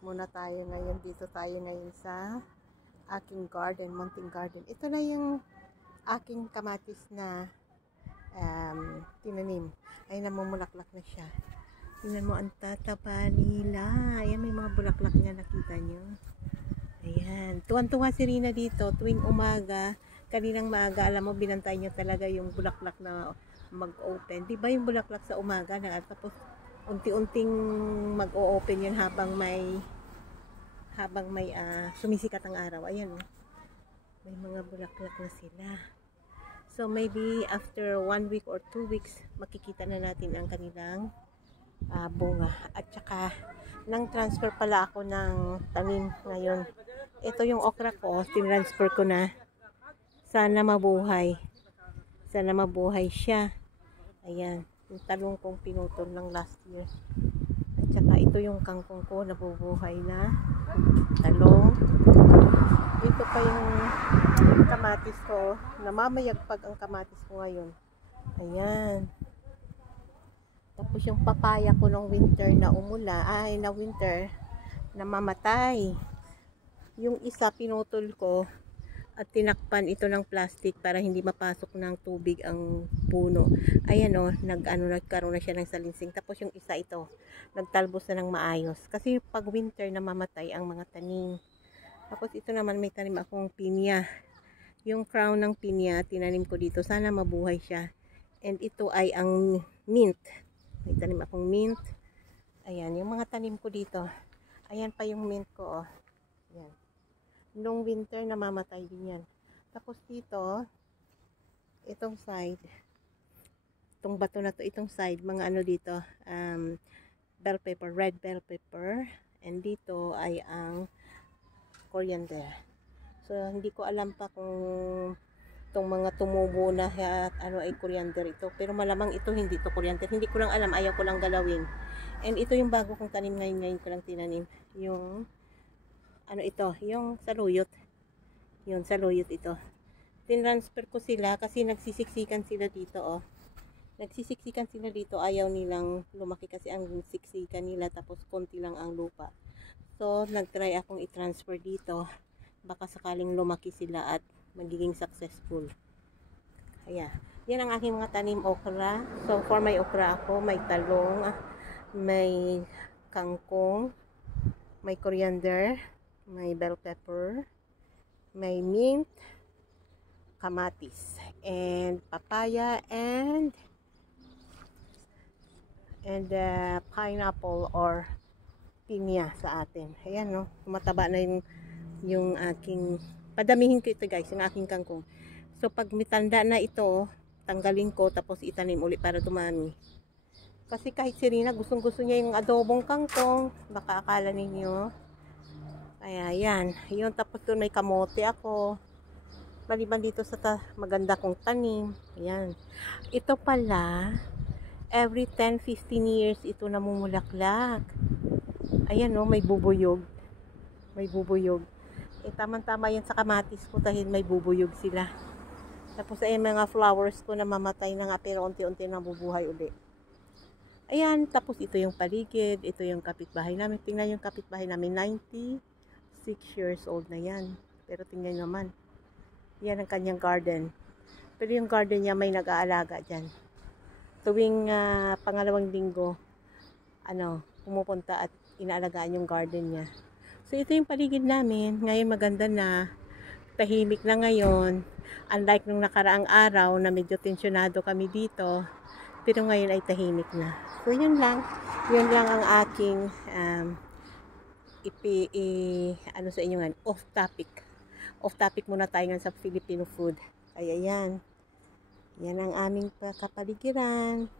muna tayo ngayon. Dito tayo ngayon sa aking garden, munting garden. Ito na yung aking kamatis na tinanim. Ay, namumulaklak na siya. Tingnan mo, ang tataba nila. Ayan, may mga bulaklak niya, nakita nyo. Ayan. Tuwan-tuwa si Rina dito tuwing umaga. Kaninang maaga, alam mo, binantay nyo talaga yung bulaklak na mag-open. Di ba yung bulaklak sa umaga na tapos unti-unting mag-o-open yun habang may sumisikat ang araw. Ayan, oh. May mga bulaklak na sila. So maybe after 1 week or 2 weeks, makikita na natin ang kanilang bunga. At saka nang transfer pala ako ng tanim ngayon. Ito yung okra ko, tinransfer ko na. Sana mabuhay. Sana mabuhay siya. Ayan, yung talong kong pinutol ng last year. At saka ito yung kangkong ko, nabubuhay na. Talong. Ito pa yung kamatis ko. Namamayagpag ang kamatis ko ngayon. Ayan. Tapos yung papaya ko nung winter na winter, namamatay. Yung isa pinutol ko at tinakpan ito ng plastic para hindi mapasok ng tubig ang puno. Ayan, o, nagkaroon na siya ng salinsing. Tapos yung isa ito, nagtalbos na ng maayos. Kasi pag winter, namamatay ang mga tanim. Tapos ito naman, may tanim akong pinya. Yung crown ng pinya, tinanim ko dito. Sana mabuhay siya. And ito ay ang mint. May tanim akong mint. Ayan, yung mga tanim ko dito. Ayan pa yung mint ko, oh. Ayan. Nung winter, namamatay din yan. Tapos dito, itong side, itong bato na to, itong side, mga ano dito, bell pepper, red bell pepper. And dito ay ang coriander. So, hindi ko alam pa kung itong mga tumubo na at ano ay coriander ito. Pero malamang ito, hindi to coriander. Hindi ko lang alam, ayaw ko lang galawin. And ito yung bago kong tanim ngayon ko lang tinanim. Yung ano ito, yung saluyot. Yung saluyot ito. Tinransfer ko sila kasi nagsisiksikan sila dito, oh. Nagsisiksikan sila dito, ayaw nilang lumaki kasi ang siksikan nila, tapos konti lang ang lupa. So, nagtry akong i-transfer dito. Baka sakaling lumaki sila at magiging successful. Ayan. Yan ang aking mga tanim okra. So, for my okra ako, may talong, may kangkong, may coriander, may bell pepper, may mint, kamatis, and papaya, and pineapple or pinya sa atin. Ayan, no, tumataba na yung aking, padamihin ko ito guys, yung aking kangkong. So pag mitanda na ito, tanggalin ko tapos itanim ulit para dumami. Kasi kahit si Rina, gustong gusto niya yung adobong kangkong, baka akala ninyo. Kaya yan, yun. Tapos doon may kamote ako. Maliban dito sa maganda kong tanim. Ayan. Ito pala, every 10-15 years ito namumulaklak. Ayan, no, may bubuyog. May bubuyog. Eh, tamang-tama yan sa kamatis ko dahil may bubuyog sila. Tapos ay mga flowers ko na mamatay na nga pero unti-unti nabubuhay ulit. Ayan, tapos ito yung paligid. Ito yung kapitbahay namin. Tingnan yung kapitbahay namin, 96 years old na yan. Pero tingnan naman. Yan ang kanyang garden. Pero yung garden niya may nag-aalaga dyan. Tuwing pangalawang linggo, pumupunta at inaalagaan yung garden niya. So ito yung paligid namin. Ngayon maganda na. Tahimik na ngayon. Unlike nung nakaraang araw na medyo tensyonado kami dito. Pero ngayon ay tahimik na. So yun lang. Yun lang ang aking sa inyo nga, off topic muna tayo nga sa Filipino food. Kaya yan ang aming kapaligiran.